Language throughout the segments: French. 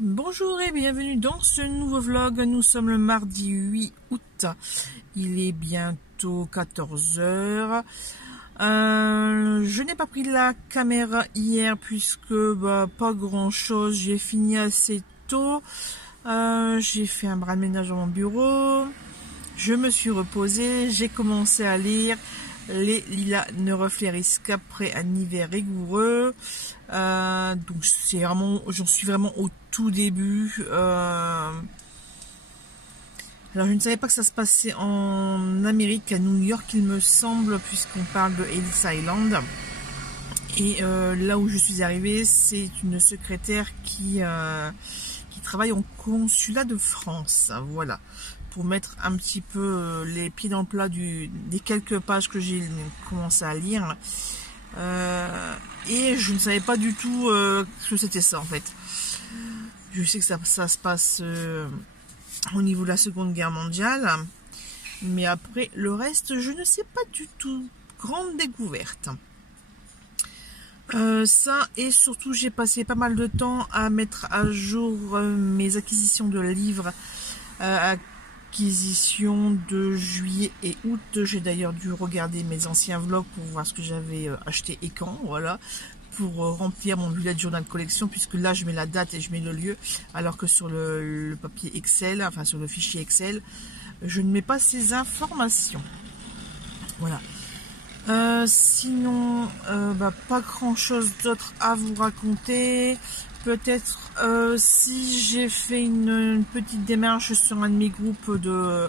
Bonjour et bienvenue dans ce nouveau vlog. Nous sommes le mardi 8 août. Il est bientôt 14 heures. Je n'ai pas pris la caméra hier puisque pas grand chose. J'ai fini assez tôt. J'ai fait un bras de ménage dans mon bureau. Je me suis reposée. J'ai commencé à lire Les lilas ne refleurissent qu'après un hiver rigoureux. Donc c'est vraiment, j'en suis vraiment au tout début. Alors je ne savais pas que ça se passait en Amérique, à New York il me semble, puisqu'on parle de Ellis Island. Et là où je suis arrivée, c'est une secrétaire qui travaille au consulat de France. Voilà, pour mettre un petit peu les pieds dans le plat des quelques pages que j'ai commencé à lire. Et je ne savais pas du tout que c'était ça en fait. Je sais que ça se passe au niveau de la Seconde Guerre mondiale, mais après le reste je ne sais pas du tout. Grande découverte. Ça, et surtout j'ai passé pas mal de temps à mettre à jour mes acquisitions de livres, acquisition de juillet et août. J'ai d'ailleurs dû regarder mes anciens vlogs pour voir ce que j'avais acheté et quand, voilà, pour remplir mon bullet journal collection, puisque là je mets la date et je mets le lieu, alors que sur le papier Excel, enfin sur le fichier Excel, je ne mets pas ces informations. Voilà. Sinon, pas grand chose d'autre à vous raconter. Peut-être si j'ai fait une petite démarche sur un de mes groupes de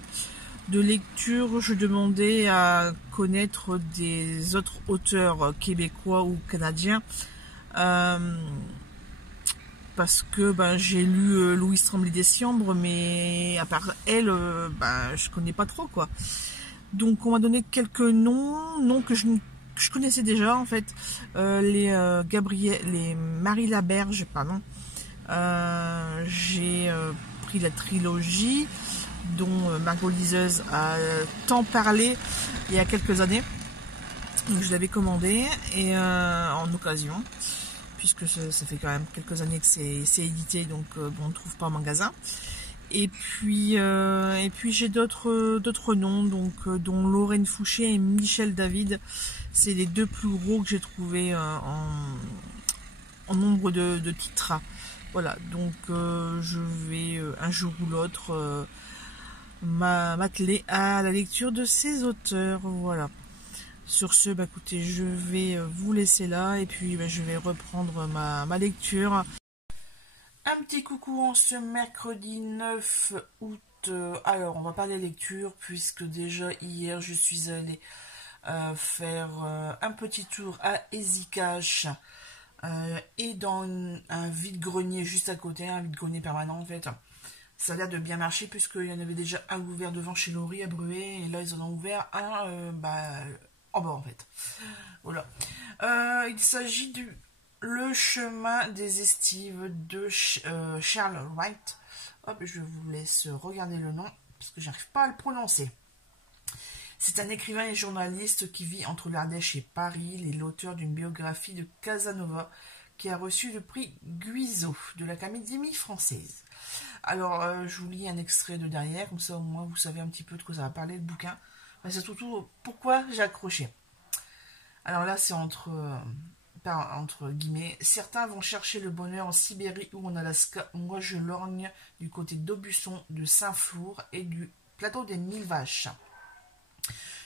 lecture, je demandais à connaître des autres auteurs québécois ou canadiens. Parce que j'ai lu Louise Tremblay-Desciambre, mais à part elle, je connais pas trop quoi. Donc on m'a donné quelques noms que je connaissais déjà en fait. Les Marie Laberge, pardon. J'ai pris la trilogie dont Margot Liseuse a tant parlé il y a quelques années. Donc je l'avais commandé et en occasion, puisque ça fait quand même quelques années que c'est édité, donc on ne trouve pas en magasin. Et puis j'ai d'autres noms, donc dont Lorraine Fouché et Michel David. C'est les deux plus gros que j'ai trouvé en nombre de titres. Voilà, donc je vais un jour ou l'autre m'atteler à la lecture de ces auteurs. Voilà. Sur ce, écoutez, je vais vous laisser là et puis je vais reprendre ma lecture. Un petit coucou en ce mercredi 9 août. Alors, on va parler lecture, puisque déjà hier, je suis allée faire un petit tour à Easy Cash et dans un vide-grenier juste à côté, un vide-grenier permanent en fait. Ça a l'air de bien marcher, puisqu'il y en avait déjà un ouvert devant chez Laurie à Bruet, et là, ils en ont ouvert un en bas en fait. Voilà. Il s'agit du Le chemin des estives de Charles Wright. Hop, je vous laisse regarder le nom, parce que j'arrive pas à le prononcer. C'est un écrivain et journaliste qui vit entre l'Ardèche et Paris. Il est l'auteur d'une biographie de Casanova qui a reçu le prix Guizot de l'Académie française. Alors, je vous lis un extrait de derrière, comme ça au moins vous savez un petit peu de quoi ça va parler le bouquin. C'est surtout pourquoi j'ai accroché. Alors là, c'est entre guillemets, certains vont chercher le bonheur en Sibérie ou en Alaska. Moi, je lorgne du côté d'Aubusson, de Saint-Flour et du plateau des Mille Vaches.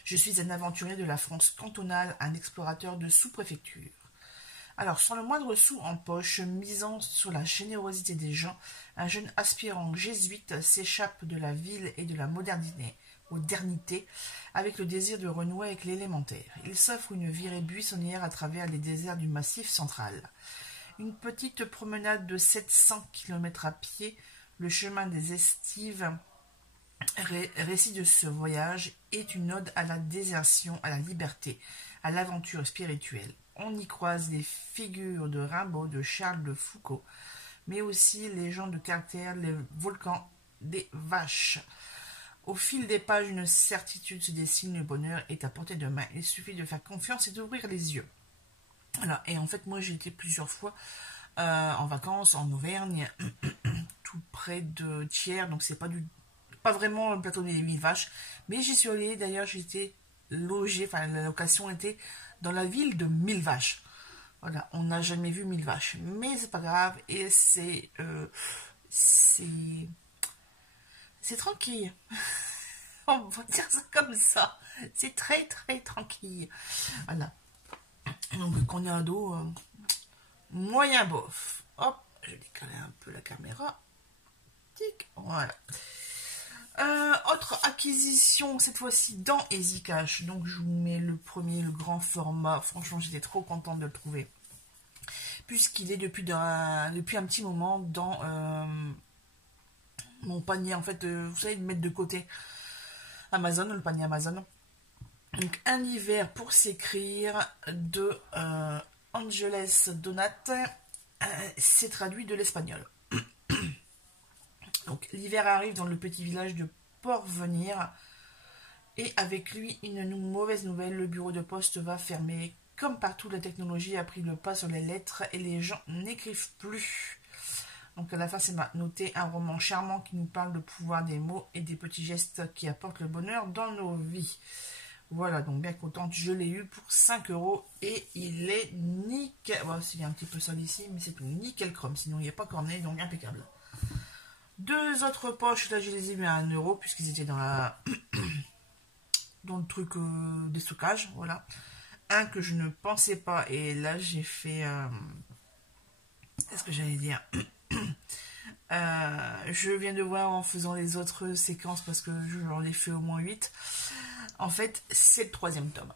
Je suis un aventurier de la France cantonale, un explorateur de sous-préfecture. Alors, sans le moindre sou en poche, misant sur la générosité des gens, un jeune aspirant jésuite s'échappe de la ville et de la modernité avec le désir de renouer avec l'élémentaire. Il s'offre une virée buissonnière à travers les déserts du Massif central. Une petite promenade de 700 km à pied, le chemin des estives, récit de ce voyage, est une ode à la désertion, à la liberté, à l'aventure spirituelle. On y croise les figures de Rimbaud, de Charles de Foucault, mais aussi les gens de caractère, les volcans des vaches. Au fil des pages, une certitude se dessine, le bonheur est à portée de main. Il suffit de faire confiance et d'ouvrir les yeux. Voilà. Et en fait, moi, j'ai été plusieurs fois en vacances en Auvergne. tout près de Thiers, donc c'est pas vraiment le plateau des 1000 vaches, mais j'y suis allée, d'ailleurs j'étais logée, enfin la location était dans la ville de 1000 vaches. Voilà, on n'a jamais vu 1000 vaches, mais c'est pas grave, et c'est tranquille. On va dire ça comme ça. C'est très très tranquille. Voilà. Donc quand on est ado, moyen bof. Hop, je vais décaler un peu la caméra. Tic, voilà. Autre acquisition, cette fois-ci dans Easy Cash. Donc je vous mets le premier, le grand format. Franchement, j'étais trop contente de le trouver. Puisqu'il est depuis un petit moment dans mon panier. En fait, vous savez, de mettre de côté Amazon, le panier Amazon. Donc un hiver pour s'écrire de Angeles Donat. C'est traduit de l'espagnol. Donc l'hiver arrive dans le petit village de Port-Venir et avec lui une mauvaise nouvelle, le bureau de poste va fermer. Comme partout, la technologie a pris le pas sur les lettres et les gens n'écrivent plus. Donc à la fin, c'est noté un roman charmant qui nous parle du pouvoir des mots et des petits gestes qui apportent le bonheur dans nos vies. Voilà, donc bien contente, je l'ai eu pour 5 € et il est nickel. Bon, il y a un petit peu sale ici, mais c'est tout nickel chrome, sinon il n'y a pas corné, donc impeccable. Deux autres poches, là je les ai mis à 1 € puisqu'ils étaient dans le truc des stockages, voilà. Un que je ne pensais pas, et là j'ai fait... Qu'est-ce que j'allais dire? Je viens de voir en faisant les autres séquences parce que j'en ai fait au moins 8. En fait, c'est le 3e tome.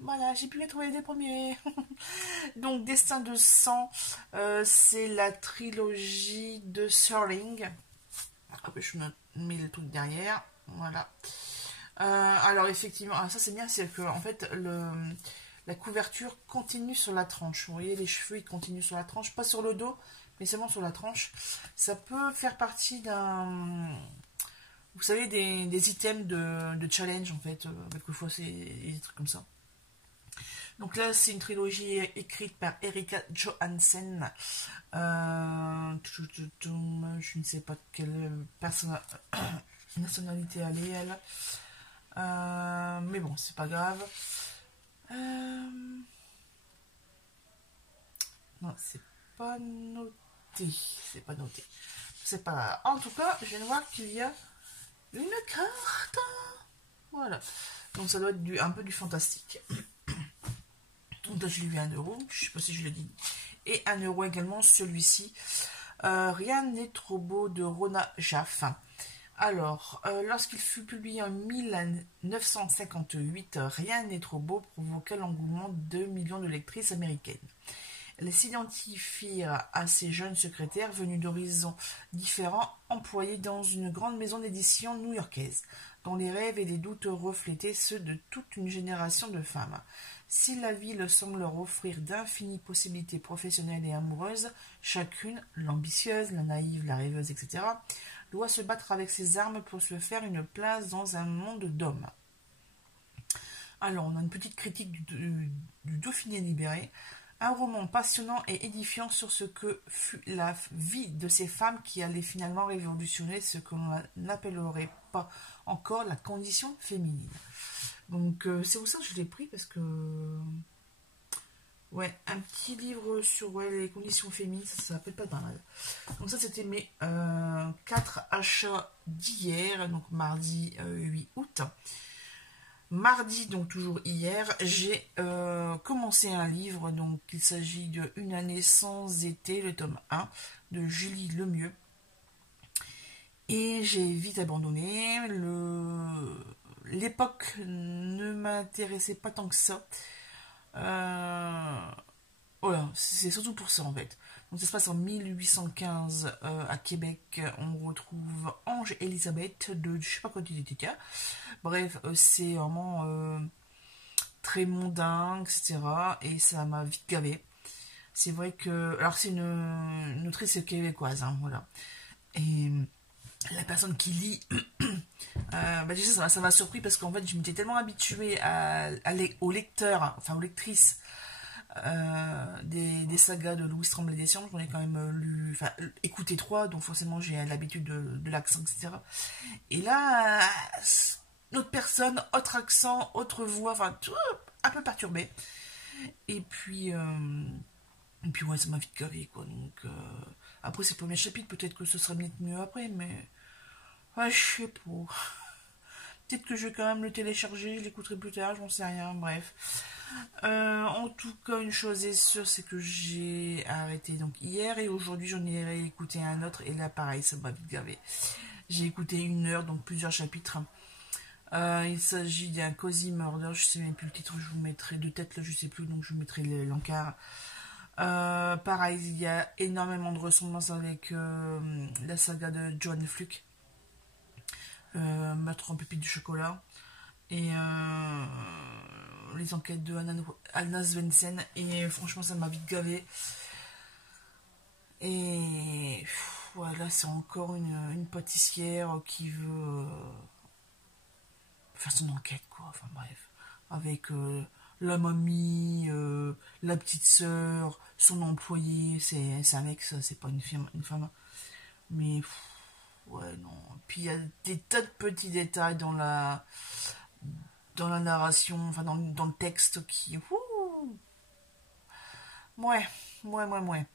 Voilà, j'ai pu les trouver les premiers. Donc, Destin de sang, c'est la trilogie de Serling. Hop, je mets le truc derrière. Voilà. Alors, effectivement, ça c'est bien, c'est que en fait, la couverture continue sur la tranche. Vous voyez, les cheveux, ils continuent sur la tranche. Pas sur le dos, mais seulement sur la tranche. Ça peut faire partie d'un... Vous savez, des items de challenge, en fait. Quelquefois, c'est des trucs comme ça. Donc là, c'est une trilogie écrite par Erika Johansen. Je ne sais pas quelle nationalité elle est, elle. Mais bon, c'est pas grave. Non, c'est pas noté. C'est pas noté. C'est pas grave. En tout cas, je viens de voir qu'il y a une carte. Voilà. Donc ça doit être un peu du fantastique. Donc là, je lui ai 1 €. Je sais pas si je l'ai dit. Et 1 € également celui-ci. Rien n'est trop beau de Rona Jaff. Alors, lorsqu'il fut publié en 1958, Rien n'est trop beau provoqua l'engouement de millions de lectrices américaines. Elles s'identifient à ces jeunes secrétaires venus d'horizons différents, employés dans une grande maison d'édition new-yorkaise, dont les rêves et les doutes reflétaient ceux de toute une génération de femmes. Si la vie semble leur offrir d'infinies possibilités professionnelles et amoureuses, chacune, l'ambitieuse, la naïve, la rêveuse, etc., doit se battre avec ses armes pour se faire une place dans un monde d'hommes. Alors, on a une petite critique du Dauphiné libéré. Un roman passionnant et édifiant sur ce que fut la vie de ces femmes qui allaient finalement révolutionner ce que l'on n'appellerait pas encore la condition féminine. Donc c'est pour ça que je l'ai pris, parce que ouais, un petit livre sur les conditions féminines, ça peut être pas mal. Donc ça, c'était mes 4 achats d'hier, donc mardi 8 août. Mardi, donc toujours hier, j'ai commencé un livre, donc il s'agit de Une année sans été, le tome 1, de Julie Lemieux. Et j'ai vite abandonné, l'époque ne m'intéressait pas tant que ça. Voilà, c'est surtout pour ça en fait. Donc ça se passe en 1815 à Québec. On retrouve Ange-Elisabeth de je sais pas quoi du TTK. Bref, c'est vraiment très mondain, etc. Et ça m'a vite gavé. C'est vrai que... Alors c'est une autrice québécoise, hein, voilà. Et la personne qui lit... déjà ça m'a surpris parce qu'en fait je m'étais tellement habituée aux lecteurs, enfin aux lectrices des sagas de Louis Tremblay des Siens. J'en ai quand même lu, enfin, écouté 3, donc forcément j'ai l'habitude de l'accent, etc. Et là, autre personne, autre accent, autre voix, enfin, tout un peu perturbé. Et puis, ouais, ça m'a vite gavé, quoi. Donc, après, c'est le premier chapitre, peut-être que ce sera mieux après, mais. Ouais, je sais pas. Peut-être que je vais quand même le télécharger, je l'écouterai plus tard, j'en sais rien, bref. En tout cas, une chose est sûre, c'est que j'ai arrêté donc hier et aujourd'hui j'en ai réécouté un autre et là pareil, ça m'a vite gavé. J'ai écouté 1 heure, donc plusieurs chapitres. Il s'agit d'un Cozy Murder, je sais même plus le titre, je vous mettrai de tête là, je sais plus, donc je vous mettrai l'encart. Pareil, il y a énormément de ressemblances avec la saga de Johann Fluck, Meurtre en pépite de chocolat, et les enquêtes de Anna Svensson, et franchement ça m'a vite gavé. Et voilà, c'est encore une pâtissière qui veut faire son enquête, quoi. Enfin bref, avec la mamie, la petite sœur, son employé, c'est un mec, ça, c'est pas une femme. Mais ouais, non. Puis il y a des tas de petits détails dans la narration, enfin dans le texte qui. Ouais, ouais.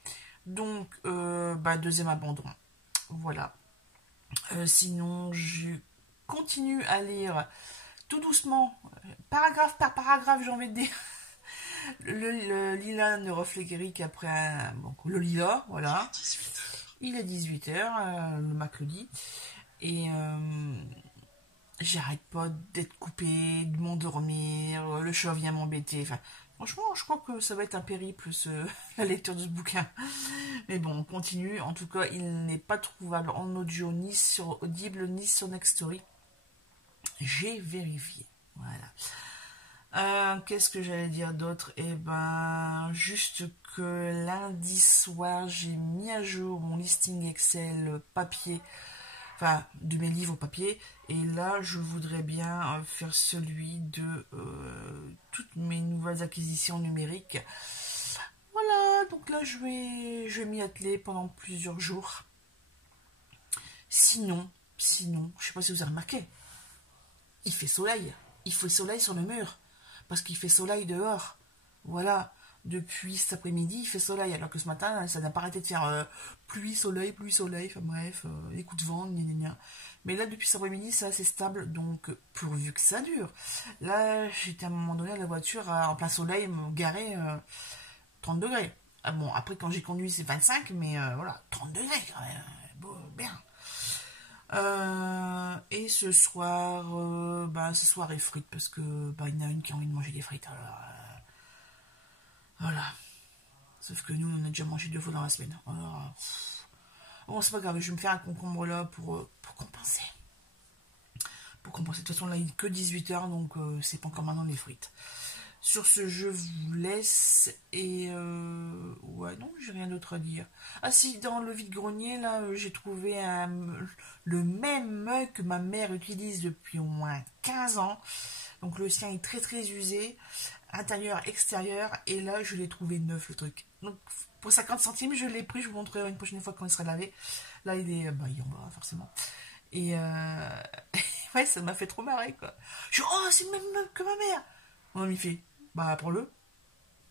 Donc, deuxième abandon. Voilà. Sinon, je continue à lire tout doucement, paragraphe par paragraphe, j'ai envie de dire. Le lilas ne reflet gris qu'après bon, le lilas, voilà. Il est 18h, le mercredi. Et j'arrête pas d'être coupée, de m'endormir, le chat vient m'embêter. Enfin, franchement, je crois que ça va être un périple, la lecture de ce bouquin. Mais bon, on continue. En tout cas, il n'est pas trouvable en audio, ni sur Audible, ni sur Nextory. J'ai vérifié. Voilà. Qu'est-ce que j'allais dire d'autre? Eh ben, juste que lundi soir, j'ai mis à jour mon listing Excel papier, enfin, de mes livres papier. Et là, je voudrais bien faire celui de toutes mes nouvelles acquisitions numériques. Voilà, donc là, je vais m'y atteler pendant plusieurs jours. Sinon, je sais pas si vous avez remarqué, il fait soleil. Il fait soleil sur le mur. Parce qu'il fait soleil dehors. Voilà. Depuis cet après-midi, il fait soleil. Alors que ce matin, ça n'a pas arrêté de faire pluie, soleil. Enfin bref, les coups de vent, gna. Mais là, depuis cet après-midi, c'est assez stable. Donc, pourvu que ça dure. Là, j'étais à un moment donné à la voiture, en plein soleil, me garer 30 degrés. Ah bon, après, quand j'ai conduit, c'est 25. Mais voilà, 30 degrés quand même. Bon, bien. Et ce soir, ce soir est frites parce que il y en a une qui a envie de manger des frites. Alors, voilà. Sauf que nous, on a déjà mangé 2 fois dans la semaine. Alors, bon, c'est pas grave, je vais me faire un concombre là pour compenser. Pour compenser. De toute façon, là, il n'est que 18h, donc c'est pas encore maintenant les frites. Sur ce, je vous laisse et ouais, non, j'ai rien d'autre à dire. Ah si, dans le vide-grenier, là, j'ai trouvé le même mug que ma mère utilise depuis au moins 15 ans. Donc le sien est très très usé, intérieur, extérieur, et là, je l'ai trouvé neuf, le truc. Donc pour 50 centimes, je l'ai pris, je vous montrerai une prochaine fois quand il sera lavé. Là, il est, il en va, forcément. Et ouais, ça m'a fait trop marrer, quoi. Je dis, oh, c'est le même mug que ma mère. On m'y fait. Bah, prends-le.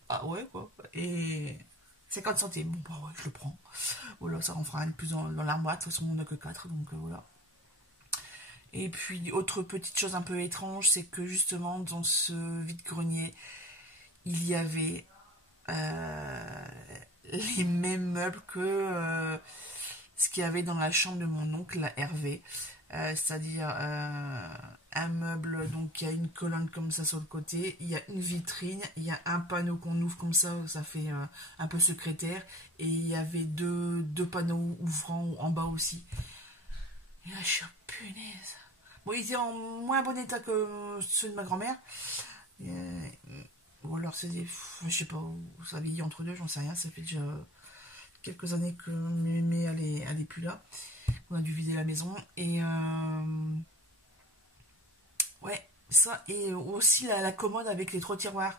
Ah ouais, quoi. Et 50 centimes. Bon, bah ouais, je le prends. Voilà, ça en fera un plus dans l'armoire. De toute façon, on n'a que 4, donc voilà. Et puis, autre petite chose un peu étrange, c'est que justement, dans ce vide-grenier, il y avait les mêmes meubles que ce qu'il y avait dans la chambre de mon oncle, Hervé. C'est-à-dire un meuble, donc il y a une colonne comme ça sur le côté, il y a une vitrine, il y a un panneau qu'on ouvre comme ça fait un peu secrétaire, et il y avait deux panneaux ouvrants en bas aussi. Et là je suis punaise. Bon, ils étaient en moins bon état que ceux de ma grand-mère, ou alors c'est des, je sais pas, ça vieillit entre deux, j'en sais rien, ça fait déjà quelques années que mémé elle est plus là. On a dû vider la maison. Et ouais, ça. Et aussi la commode avec les 3 tiroirs.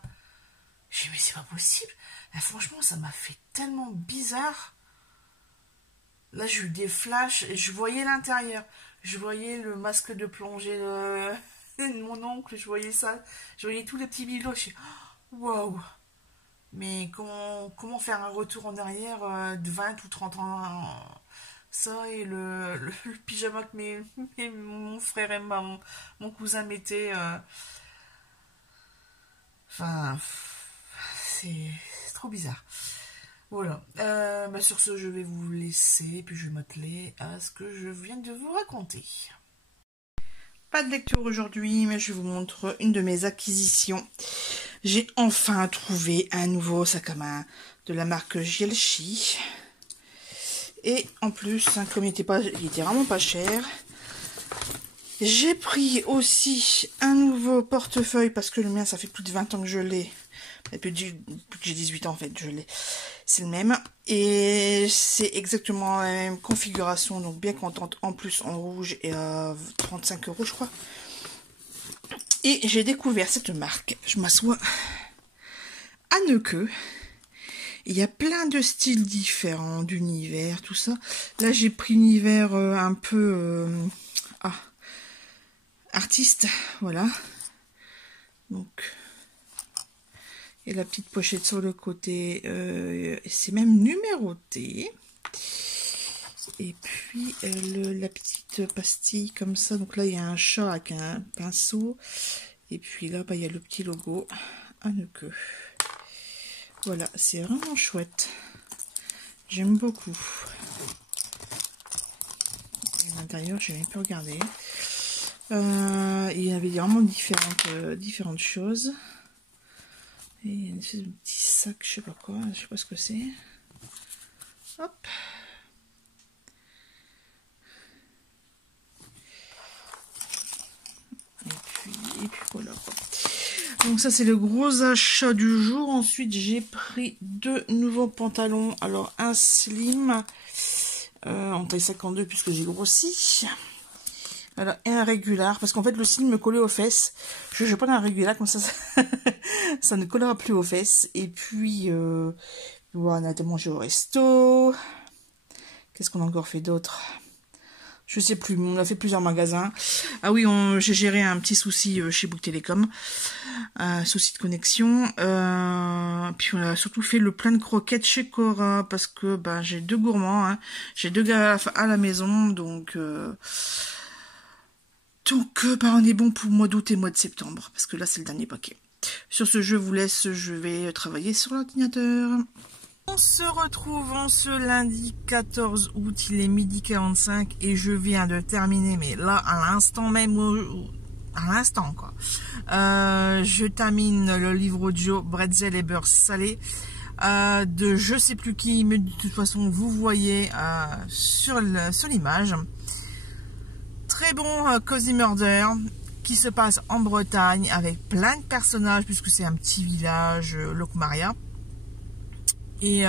J'ai dit, mais c'est pas possible. Et franchement, ça m'a fait tellement bizarre. Là, j'ai eu des flashs et je voyais l'intérieur. Je voyais le masque de plongée de mon oncle, je voyais ça. Je voyais tous les petits bibelots. Je suis, waouh! Mais comment faire un retour en arrière de 20 ou 30 ans? Ça et le pyjama que mon frère et mon cousin mettaient. Enfin, c'est trop bizarre. Voilà. Sur ce, je vais vous laisser, puis je vais m'atteler à ce que je viens de vous raconter. Pas de lecture aujourd'hui, mais je vous montre une de mes acquisitions. J'ai enfin trouvé un nouveau sac à main de la marque Gielchi. Et en plus, comme il était vraiment pas cher, j'ai pris aussi un nouveau portefeuille parce que le mien, ça fait plus de 20 ans que je l'ai. Plus que j'ai 18 ans en fait, je l'ai. C'est le même. Et c'est exactement la même configuration, donc bien contente. En plus en rouge et à 35 € je crois. Et j'ai découvert cette marque. Je m'assois à Neuqueux. Il y a plein de styles différents, d'univers, tout ça. Là j'ai pris l'univers un peu artiste, voilà. Donc... et la petite pochette sur le côté, c'est même numéroté. Et puis la petite pastille comme ça. Donc là, il y a un chat avec un pinceau. Et puis là, il y a le petit logo à Neuqueux. Voilà, c'est vraiment chouette. J'aime beaucoup. Et à l'intérieur, j'ai un peu regardé. Il y avait vraiment différentes choses. Et il y a une espèce de petit sac, je sais pas quoi, je sais pas ce que c'est. Hop. Et puis voilà quoi. Donc ça c'est le gros achat du jour. Ensuite j'ai pris deux nouveaux pantalons. Alors un slim en taille 52 puisque j'ai grossi. Voilà, et un régular, parce qu'en fait le slim me collait aux fesses. Je vais prendre un régular, comme ça, ça ne collera plus aux fesses. Et puis, voilà, on a été manger au resto. Qu'est-ce qu'on a encore fait d'autre? Je sais plus, on a fait plusieurs magasins. Ah oui, j'ai géré un petit souci chez Bouygues Télécom. Un souci de connexion. Puis on a surtout fait le plein de croquettes chez Cora, parce que j'ai deux gourmands. Hein. J'ai deux gars à la maison, donc... on est bon pour le mois d'août et mois de septembre, parce que là, c'est le dernier paquet. Sur ce, je vous laisse, je vais travailler sur l'ordinateur. On se retrouve en ce lundi 14 août, il est 12h45 et je viens de terminer, mais là, à l'instant même, à l'instant, quoi. Je termine le livre audio Bretzel et beurre salé de je sais plus qui, mais de toute façon, vous voyez sur l'image. Très bon Cozy Murder qui se passe en Bretagne avec plein de personnages puisque c'est un petit village Locmaria et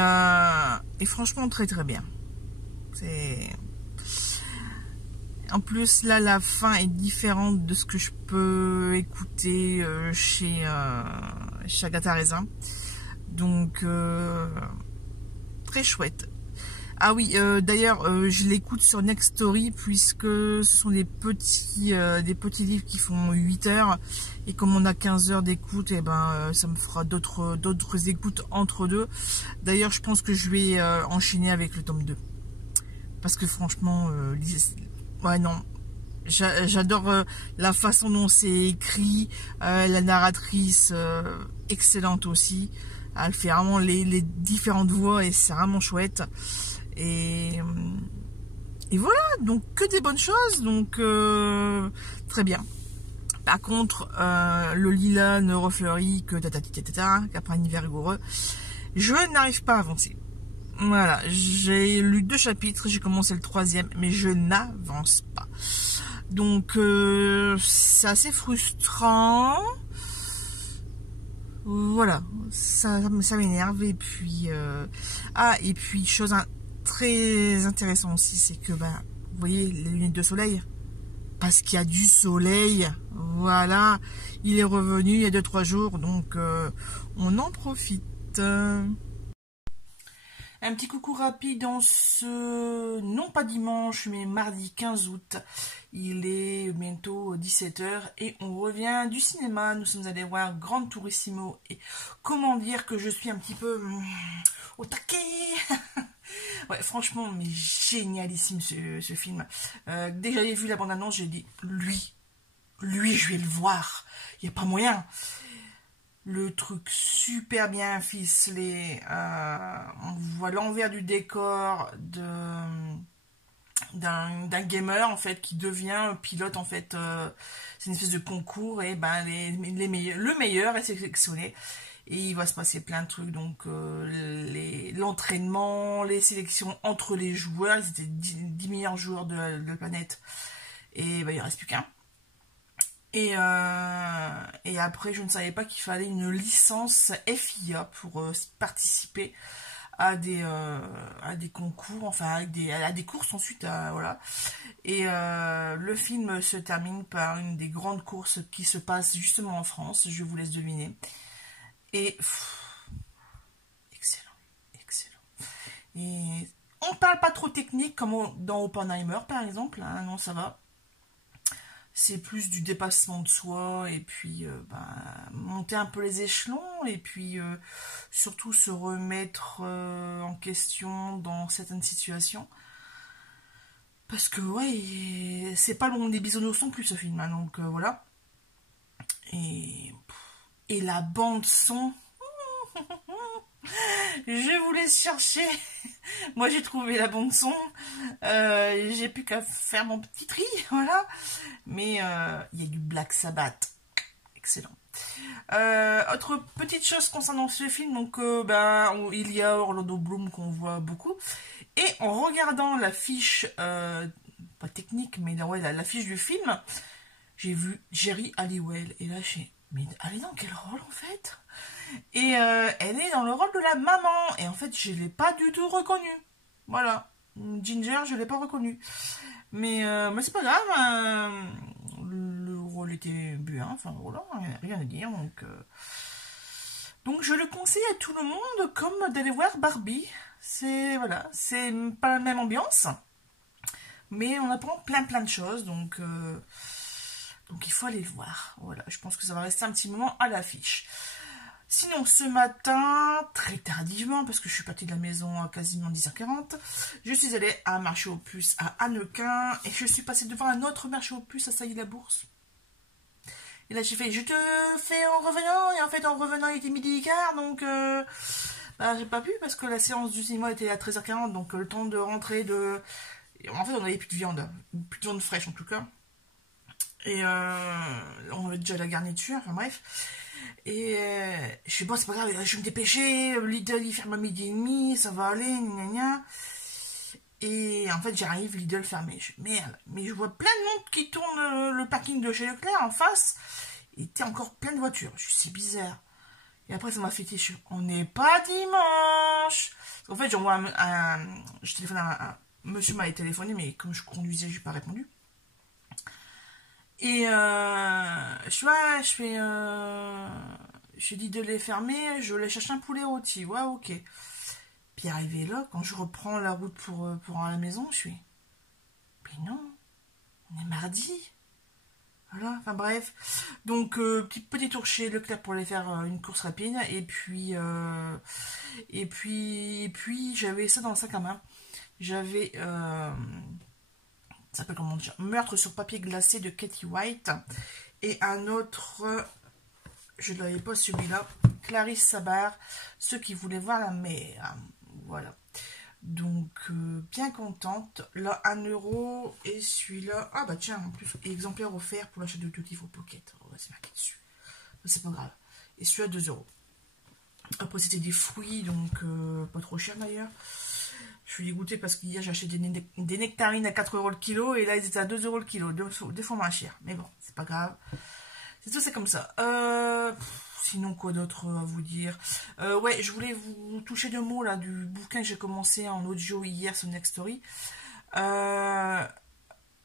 franchement très très bien. En plus là la fin est différente de ce que je peux écouter chez Agatha Raisin, donc très chouette. Ah oui, d'ailleurs, je l'écoute sur Nextory puisque ce sont des petits livres qui font 8 heures. Et comme on a 15 heures d'écoute, et ça me fera d'autres écoutes entre deux. D'ailleurs, je pense que je vais enchaîner avec le tome 2. Parce que franchement, ouais non, j'adore la façon dont c'est écrit. La narratrice, excellente aussi. Elle fait vraiment les différentes voix et c'est vraiment chouette. Et voilà, donc que des bonnes choses, donc très bien. Par contre, le lilas ne refleurit que qu'après un hiver rigoureux. Je n'arrive pas à avancer. Voilà, j'ai lu 2 chapitres, j'ai commencé le 3e, mais je n'avance pas. Donc c'est assez frustrant. Voilà, ça m'énerve. Et puis et puis chose très intéressant aussi, c'est que vous voyez les lunettes de soleil, parce qu'il y a du soleil. Voilà, il est revenu il y a 2-3 jours, donc on en profite. Un petit coucou rapide en ce, non pas dimanche, mais mardi 15 août. Il est bientôt 17h et on revient du cinéma. Nous sommes allés voir Gran Turismo et comment dire que je suis un petit peu au taquet. Ouais, franchement, mais génialissime ce film. Dès que j'avais vu la bande-annonce, j'ai dit, lui, je vais le voir. Il n'y a pas moyen. Le truc super bien ficelé. On voit l'envers du décor d'un gamer en fait qui devient pilote en fait. C'est une espèce de concours et ben le meilleur est sélectionné. Et il va se passer plein de trucs, donc l'entraînement, les sélections entre les joueurs, ils étaient 10 meilleurs joueurs de la planète. Et ben, il ne reste plus qu'un. Et après, je ne savais pas qu'il fallait une licence FIA pour participer à des concours, enfin à des courses ensuite, voilà. Et le film se termine par une des grandes courses qui se passe justement en France, je vous laisse deviner. Et excellent, excellent. Et on parle pas trop technique comme dans Oppenheimer par exemple, hein, non ça va. C'est plus du dépassement de soi et puis monter un peu les échelons et puis surtout se remettre en question dans certaines situations. Parce que ouais, c'est pas long des bisounours non plus ce film, hein, donc voilà. Et la bande son, je vous laisse chercher. Moi j'ai trouvé la bande son, j'ai plus qu'à faire mon petit tri, voilà. Mais il y a du Black Sabbath, excellent. Autre petite chose concernant ce film, donc il y a Orlando Bloom qu'on voit beaucoup. Et en regardant la fiche, pas technique, mais ouais, la fiche du film, j'ai vu Jerry Halliwell. Et là, mais elle est dans quel rôle en fait? Et elle est dans le rôle de la maman. Et en fait, je ne l'ai pas du tout reconnue. Voilà. Ginger, je ne l'ai pas reconnue. Mais c'est pas grave. Le rôle était bien. Enfin voilà, rien à dire. Donc je le conseille à tout le monde comme d'aller voir Barbie. C'est voilà, c'est pas la même ambiance. Mais on apprend plein de choses. Donc il faut aller le voir. Voilà, je pense que ça va rester un petit moment à l'affiche. Sinon, ce matin, très tardivement, parce que je suis partie de la maison à quasiment 10h40, je suis allée à un marché aux puces à Hannequin et je suis passée devant un autre marché aux puces à Sailly-la-Bourse. Et là, j'ai fait, je te fais en revenant, et en fait, en revenant, il était 12h15, donc j'ai pas pu parce que la séance du cinéma était à 13h40, donc le temps de rentrer En fait, on n'avait plus de viande fraîche en tout cas. Et on avait déjà la garniture, enfin bref. Et je sais pas, c'est pas grave, je vais me dépêcher, Lidl il ferme à 12h30, ça va aller, gna gna. Et en fait j'arrive, Lidl fermé, je merde, mais je vois plein de monde qui tourne le parking de chez Leclerc en face, et était encore plein de voitures, c'est bizarre. Et après ça m'a fait ticher, on n'est pas dimanche. En fait j'envoie je téléphone à monsieur m'avait téléphoné, mais comme je conduisais, j'ai pas répondu. Et je dis de les fermer, je vais chercher un poulet rôti, ouais ok. Puis arrivé là, quand je reprends la route pour à la maison, je suis, mais non, on est mardi. Voilà, enfin bref. Donc petit tour chez Leclerc pour aller faire une course rapide, et puis j'avais ça dans le sac à main. J'avais ça s'appelle comment dire, Meurtre sur papier glacé de Katie White, et un autre, je ne l'avais pas celui-là, Clarisse Sabar, Ceux qui voulaient voir la mer. Voilà, donc bien contente. Là 1€, et celui-là, ah bah tiens, en plus exemplaire offert pour l'achat de Duty for Pocket, c'est marqué dessus, c'est pas grave. Et celui-là 2€. Après c'était des fruits, donc pas trop cher d'ailleurs. Je suis dégoûtée parce qu'hier j'ai acheté des nectarines à 4€ le kilo et là ils étaient à 2€ le kilo, deux fois moins cher. Mais bon, c'est pas grave. C'est tout, c'est comme ça. Sinon, quoi d'autre à vous dire? Ouais, je voulais vous toucher 2 mots là du bouquin que j'ai commencé en audio hier sur Next Story.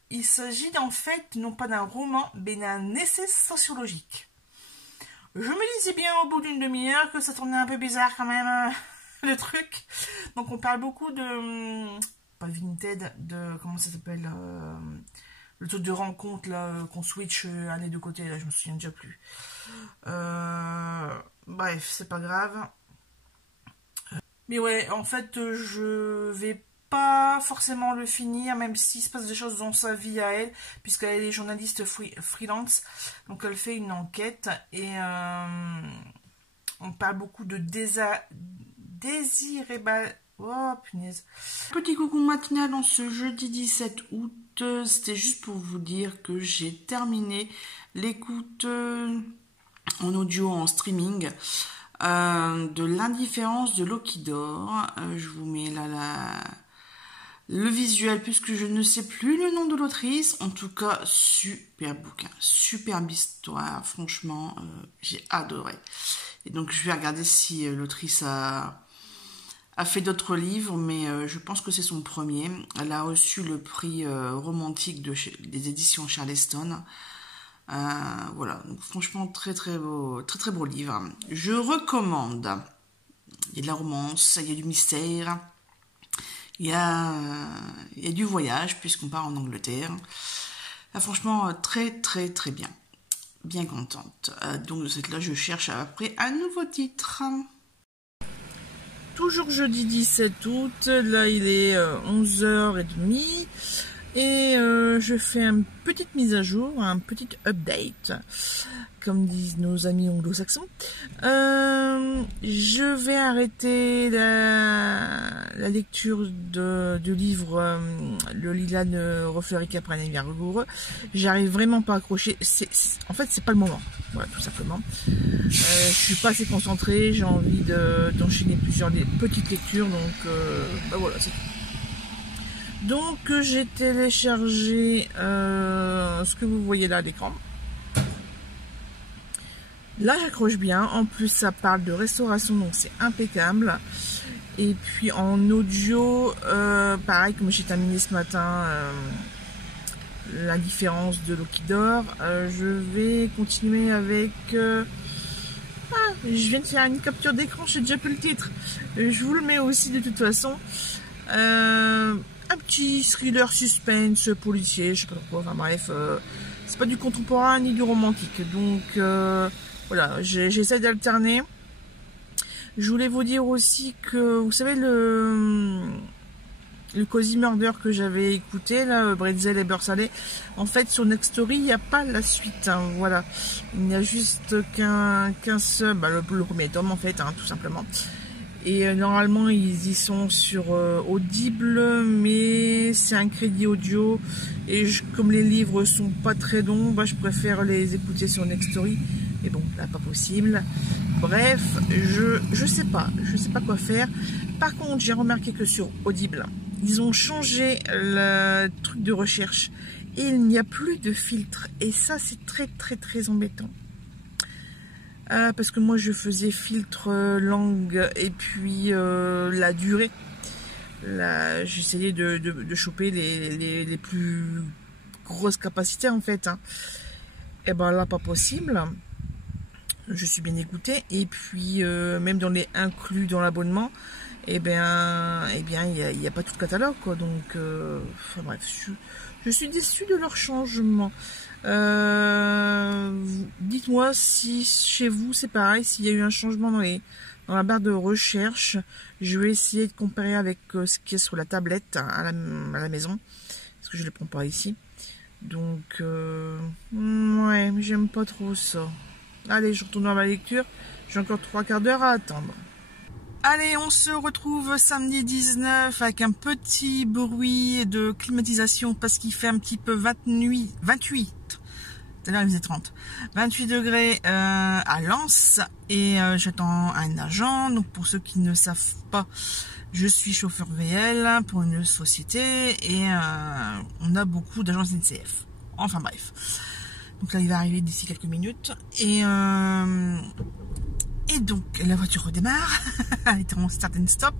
Il Il s'agit en fait non pas d'un roman, mais d'un essai sociologique. Je me disais bien au bout d'une demi-heure que ça tournait un peu bizarre quand même, le truc. Donc on parle beaucoup de... pas de Vinted, de... comment ça s'appelle le truc de rencontre là, qu'on switch un des deux côtés, là je me souviens déjà plus. Bref, c'est pas grave. Mais ouais, en fait, je vais pas forcément le finir, même s'il se passe des choses dans sa vie à elle, puisqu'elle est journaliste freelance, donc elle fait une enquête, et on parle beaucoup de désirable... Oh, punaise. Petit coucou matinal dans ce jeudi 17 août, c'était juste pour vous dire que j'ai terminé l'écoute en audio, en streaming, de l'indifférence de Lokidor. Je vous mets là le visuel puisque je ne sais plus le nom de l'autrice. En tout cas, super bouquin, superbe histoire. Franchement, j'ai adoré. Et donc, je vais regarder si l'autrice a fait d'autres livres, mais je pense que c'est son premier. Elle a reçu le prix romantique des éditions Charleston. Voilà, donc franchement très beau livre. Je recommande. Il y a de la romance, il y a du mystère, il y a du voyage puisqu'on part en Angleterre. Là, franchement très bien contente. Donc de cette là, je cherche après un nouveau titre. Toujours jeudi 17 août, là il est 11h30. Et je fais une petite mise à jour, un petit update, comme disent nos amis anglo-saxons. Je vais arrêter la lecture du livre Le lilas ne refleurit qu'après un hiver rigoureux. J'arrive vraiment pas à accrocher. En fait, c'est pas le moment. Voilà, tout simplement. Je suis pas assez concentrée. J'ai envie d'enchaîner plusieurs petites lectures. Donc, bah voilà, c'est tout. Donc j'ai téléchargé ce que vous voyez là à l'écran. Là j'accroche bien, en plus ça parle de restauration donc c'est impeccable. Et puis en audio, pareil comme j'ai terminé ce matin l'indifférence de Lokidor, je vais continuer avec... je viens de faire une capture d'écran, j'ai déjà plus le titre. Je vous le mets aussi de toute façon. Un petit thriller suspense policier, je sais pas pourquoi, enfin bref, c'est pas du contemporain ni du romantique, donc voilà, j'essaie d'alterner. Je voulais vous dire aussi que, vous savez, le Cozy Murder que j'avais écouté, là, Bretzel et beurre salé, en fait sur Nextory, il n'y a pas la suite, hein, voilà, il n'y a juste qu'un seul, le premier tome en fait, hein, tout simplement. Et normalement ils y sont sur Audible, mais c'est un crédit audio et comme les livres sont pas très longs, je préfère les écouter sur Nextory. Et bon, là pas possible. Bref, je sais pas quoi faire. Par contre, j'ai remarqué que sur Audible, ils ont changé le truc de recherche et il n'y a plus de filtre. Et ça, c'est très embêtant. Parce que moi je faisais filtre langue et puis la durée. J'essayais de choper les plus grosses capacités en fait. Hein. Et ben là pas possible. Je suis bien écoutée. Et puis même dans les inclus dans l'abonnement, il n'y a pas tout le catalogue quoi. Donc enfin bref, je suis déçue de leur changement. Dites-moi si chez vous c'est pareil, s'il y a eu un changement dans la barre de recherche. Je vais essayer de comparer avec ce qui est sur la tablette à la maison, parce que je ne le prends pas ici. Donc ouais, j'aime pas trop ça. Allez, je retourne dans ma lecture, j'ai encore 3/4 d'heure à attendre. Allez, on se retrouve samedi 19 avec un petit bruit de climatisation parce qu'il fait un petit peu 28. Tout à l'heure il faisait 30. 28 degrés à Lens et j'attends un agent. Donc pour ceux qui ne savent pas, je suis chauffeur VL pour une société et on a beaucoup d'agents SNCF. Enfin bref. Donc là il va arriver d'ici quelques minutes et donc la voiture redémarre. Elle était en start and stop.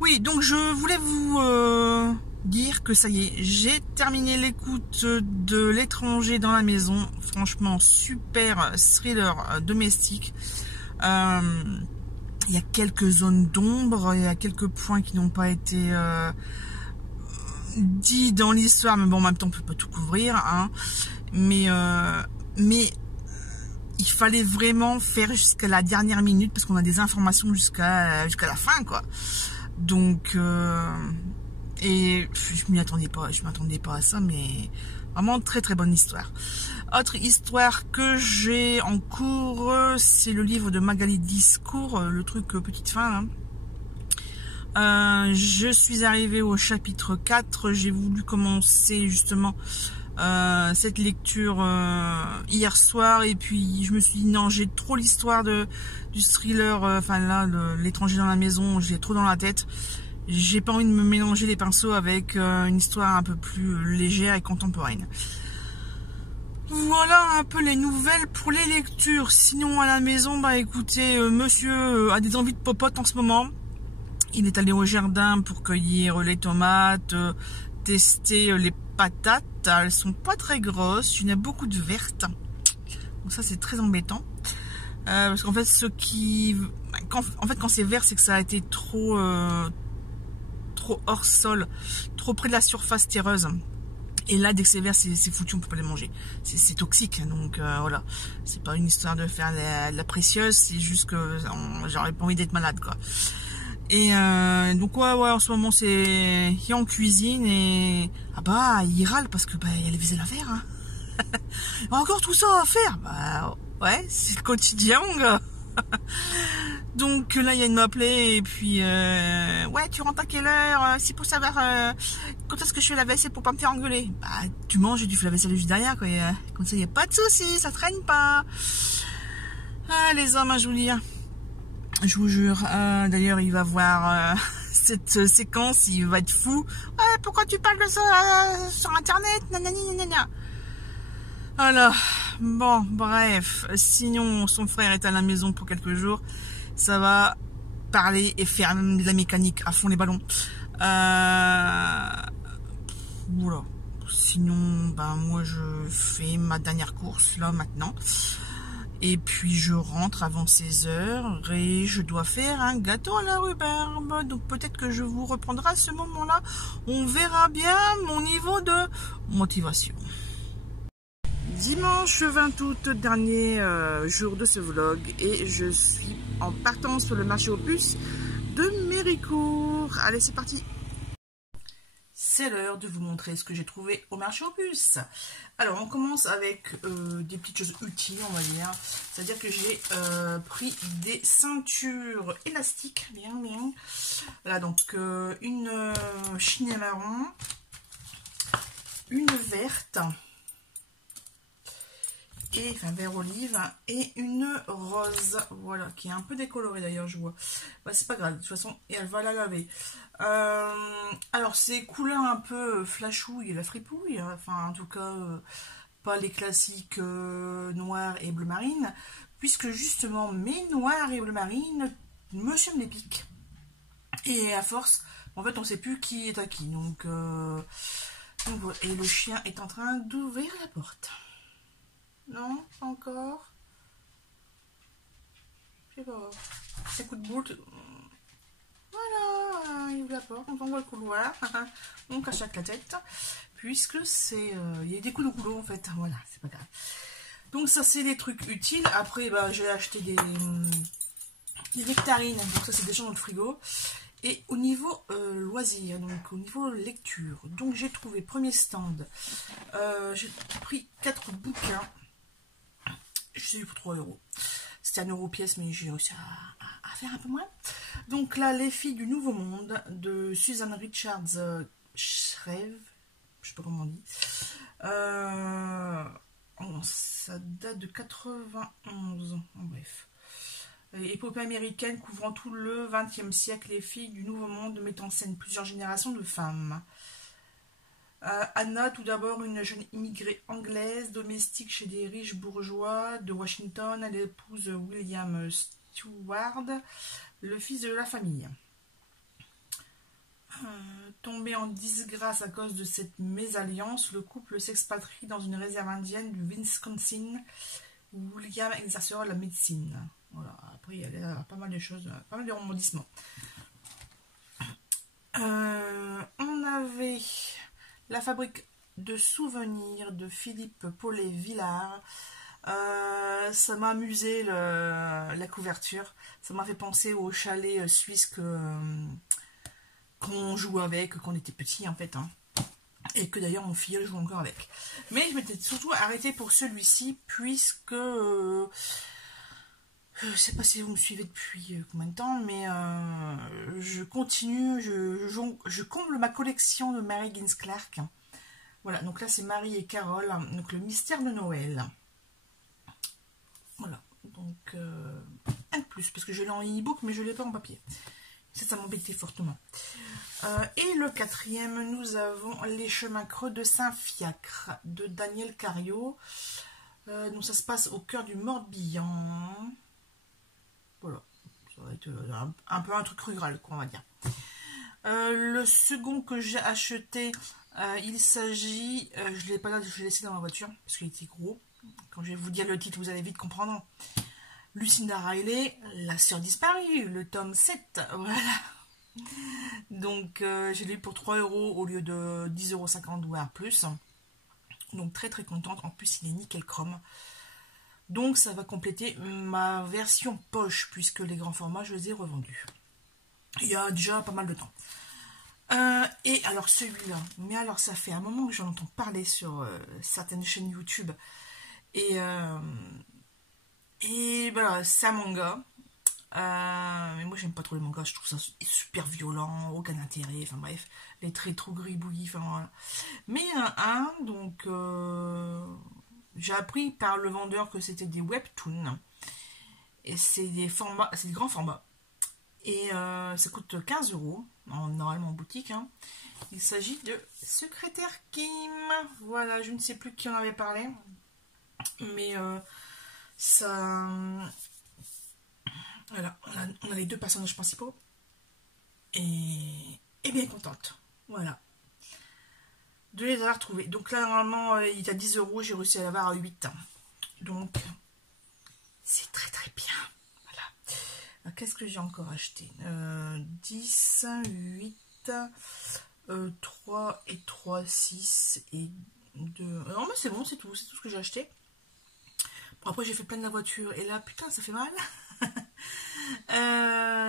Oui, donc je voulais dire que ça y est, j'ai terminé l'écoute de L'étranger dans la maison. Franchement, super thriller domestique. Il y a quelques zones d'ombre, il y a quelques points qui n'ont pas été dits dans l'histoire, mais bon, en même temps, on peut pas tout couvrir, hein. Mais il fallait vraiment faire jusqu'à la dernière minute parce qu'on a des informations jusqu'à la fin, quoi. Donc et je m'attendais pas à ça, mais vraiment très très bonne histoire. Autre histoire que j'ai en cours, c'est le livre de Magali Discours, le truc petite fin, hein. Je suis arrivée au chapitre 4, j'ai voulu commencer justement cette lecture hier soir, et puis je me suis dit non, j'ai trop l'histoire du thriller, enfin là, L'étranger dans la maison, j'ai trop dans la tête. J'ai pas envie de me mélanger les pinceaux avec une histoire un peu plus légère et contemporaine. Voilà un peu les nouvelles pour les lectures. Sinon à la maison, bah écoutez, monsieur a des envies de popote en ce moment. Il est allé au jardin pour cueillir les tomates, tester les patates. Elles sont pas très grosses, il y en a beaucoup de vertes. Donc ça c'est très embêtant. Parce qu'en fait quand c'est vert, c'est que ça a été trop hors sol, trop près de la surface terreuse. Et là, dès que c'est vert, c'est foutu, on peut pas les manger. C'est toxique, donc voilà. C'est pas une histoire de faire la précieuse, c'est juste que j'aurais pas envie d'être malade, quoi. Et donc ouais, en ce moment c'est il est en cuisine et ah bah il râle parce que bah il y a les vaisselles à faire, hein. Encore tout ça à faire, bah ouais, c'est le quotidien, mon gars. Donc là il y a de m'appeler et puis ouais, tu rentres à quelle heure, c'est pour savoir quand est-ce que je fais la vaisselle pour pas me faire engueuler. Bah tu manges et tu fais la vaisselle juste derrière, quoi. Comme ça il n'y a pas de souci, ça traîne pas. Ah les hommes, hein, je vous dis, je vous jure. D'ailleurs il va voir cette séquence, il va être fou. Ouais, pourquoi tu parles de ça sur internet, nanani nanana. Voilà. Bon, bref. Sinon, son frère est à la maison pour quelques jours. Ça va parler et faire de la mécanique à fond les ballons. Voilà. Sinon, ben moi je fais ma dernière course là maintenant. Et puis je rentre avant 16 h et je dois faire un gâteau à la rhubarbe. Donc peut-être que je vous reprendrai à ce moment-là. On verra bien mon niveau de motivation. Dimanche 20 août, dernier jour de ce vlog, et je suis en partant sur le marché aux puces de Méricourt. Allez, c'est parti. C'est l'heure de vous montrer ce que j'ai trouvé au marché aux puces. Alors, on commence avec des petites choses utiles, on va dire. C'est-à-dire que j'ai pris des ceintures élastiques. Bien. Voilà, donc une chinée marron, une verte, et enfin vert olive, et une rose, voilà, qui est un peu décolorée d'ailleurs, je vois. Bah, c'est pas grave, de toute façon, et elle va la laver. Alors c'est couleur un peu flashouille, la fripouille, hein, enfin en tout cas pas les classiques noir et bleu marine, puisque justement mes noirs et bleu marine, monsieur me les pique, et à force en fait on sait plus qui est à qui, donc voilà. Et le chien est en train d'ouvrir la porte. Non, pas encore. Je sais pas. C'est coup de boule. Voilà, il ouvre la porte, on voit le couloir. On cache la tête. Puisque c'est. Il y a des coups de boulot en fait. Voilà, c'est pas grave. Donc, ça, c'est des trucs utiles. Après, bah, j'ai acheté des nectarines. Donc, ça, c'est déjà dans le frigo. Et au niveau loisirs, donc au niveau lecture. Donc, j'ai trouvé premier stand. J'ai pris 4 bouquins. Je sais pour 3 €. C'était 1 € pièce, mais j'ai réussi à faire un peu moins. Donc là, Les filles du Nouveau Monde de Susan Richards Shreve, je sais pas comment on dit. Ça date de 91, en bref. Épopée américaine couvrant tout le XXe siècle, les filles du Nouveau Monde mettent en scène plusieurs générations de femmes. Anna, tout d'abord, une jeune immigrée anglaise, domestique chez des riches bourgeois de Washington. Elle épouse William Stewart, le fils de la famille. Tombé en disgrâce à cause de cette mésalliance, le couple s'expatrie dans une réserve indienne du Wisconsin où William exercera la médecine. Voilà, après il y a pas mal de choses, pas mal de rebondissements. On avait la fabrique de souvenirs de Philippe Paulet-Villard. Ça m'a amusé la couverture. Ça m'a fait penser au chalet suisse qu'on joue avec, qu'on était petit en fait. Hein. Et que d'ailleurs mon filleul joue encore avec. Mais je m'étais surtout arrêtée pour celui-ci puisque... je sais pas si vous me suivez depuis combien de temps, mais je continue, je comble ma collection de Mary Higgins Clark. Voilà, donc là c'est Marie et Carole, donc le mystère de Noël. Voilà, donc un de plus, parce que je l'ai en e-book, mais je ne l'ai pas en papier. Ça m'embêtait fortement. Et le quatrième, nous avons Les chemins creux de Saint-Fiacre, de Daniel Cario. Donc ça se passe au cœur du Morbihan. Voilà, ça va être un peu un truc rural, quoi, on va dire. Le second que j'ai acheté, il s'agit, je ne l'ai pas là, je l'ai laissé dans ma voiture, parce qu'il était gros. Quand je vais vous dire le titre, vous allez vite comprendre. Lucinda Riley, la sœur disparue, le tome 7, voilà. Donc, j'ai lu pour 3 € au lieu de 10,50 € voire plus. Donc, très très contente. En plus, il est nickel chrome. Donc, ça va compléter ma version poche, puisque les grands formats, je les ai revendus. Il y a déjà pas mal de temps. Et alors, celui-là, mais alors, ça fait un moment que j'en entends parler sur certaines chaînes YouTube. Et voilà, c'est un manga. Mais moi j'aime pas trop les mangas, je trouve ça super violent, aucun intérêt, enfin bref, les traits trop gribouillis, enfin voilà. Mais il y en a un, donc j'ai appris par le vendeur que c'était des webtoons. Et c'est des formats, c'est des grands formats. Et ça coûte 15 €, normalement en boutique. Hein. Il s'agit de Secrétaire Kim. Voilà, je ne sais plus qui en avait parlé. Mais ça... Voilà, on a les deux personnages principaux. Et bien contente. Voilà. De les avoir trouvés. Donc là, normalement, il est à 10 €. J'ai réussi à l'avoir à 8. Donc, c'est très très bien. Voilà. Qu'est-ce que j'ai encore acheté 10, 8, 3 et 3, 6 et 2. Non, mais c'est bon, c'est tout ce que j'ai acheté. Bon, après, j'ai fait plein de la voiture. Et là, putain, ça fait mal.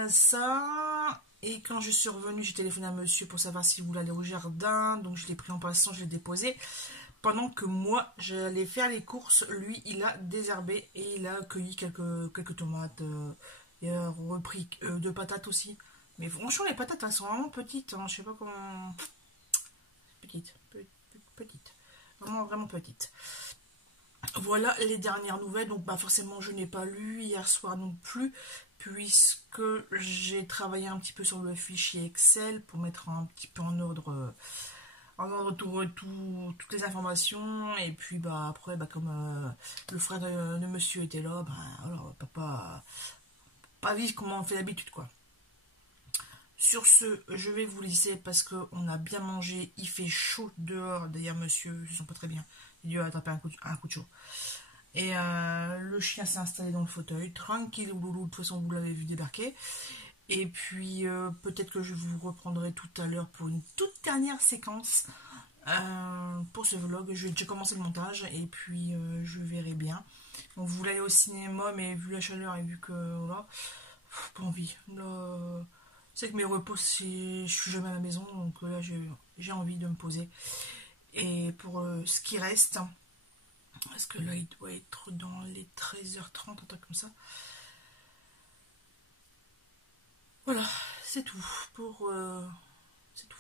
Ça, et quand je suis revenue, j'ai téléphoné à monsieur pour savoir s'il voulait aller au jardin, donc je l'ai pris en passant, je l'ai déposé, pendant que moi j'allais faire les courses. Lui il a désherbé et il a cueilli quelques tomates, et a repris de patates aussi, mais franchement les patates elles sont vraiment petites, hein, je sais pas comment, petites, vraiment petites. Voilà les dernières nouvelles. Donc bah forcément je n'ai pas lu hier soir non plus, puisque j'ai travaillé un petit peu sur le fichier Excel pour mettre un petit peu en ordre toutes les informations. Et puis bah après bah comme le frère de monsieur était là, bah alors papa pas vivre comme on fait d'habitude quoi. Sur ce, je vais vous laisser parce qu'on a bien mangé, il fait chaud dehors. D'ailleurs monsieur, je sens pas très bien, il a attrapé un coup de chaud. Et le chien s'est installé dans le fauteuil, tranquille loulou, de toute façon vous l'avez vu débarquer. Et puis peut-être que je vous reprendrai tout à l'heure pour une toute dernière séquence pour ce vlog. J'ai déjà commencé le montage et puis je verrai bien. On voulait aller au cinéma, mais vu la chaleur et vu que voilà, pas envie. Là, c'est que mes repos, je suis jamais à la maison, donc là j'ai envie de me poser. Et pour ce qui reste, parce que là il doit être dans les 13h30, un truc comme ça. Voilà, c'est tout pour c'est tout.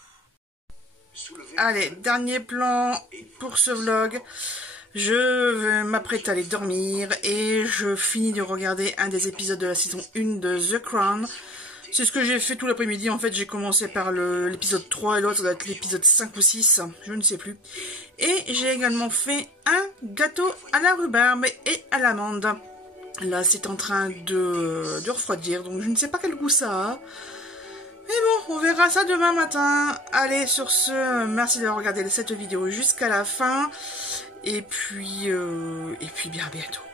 Allez, dernier plan pour ce vlog. Je m'apprête à aller dormir et je finis de regarder un des épisodes de la saison 1 de The Crown. C'est ce que j'ai fait tout l'après-midi. En fait, j'ai commencé par l'épisode 3 et l'autre, ça doit être l'épisode 5 ou 6, je ne sais plus. Et j'ai également fait un gâteau à la rhubarbe et à l'amande. Là, c'est en train de refroidir, donc je ne sais pas quel goût ça a. Mais bon, on verra ça demain matin. Allez, sur ce, merci d'avoir regardé cette vidéo jusqu'à la fin. Et puis bien à bientôt.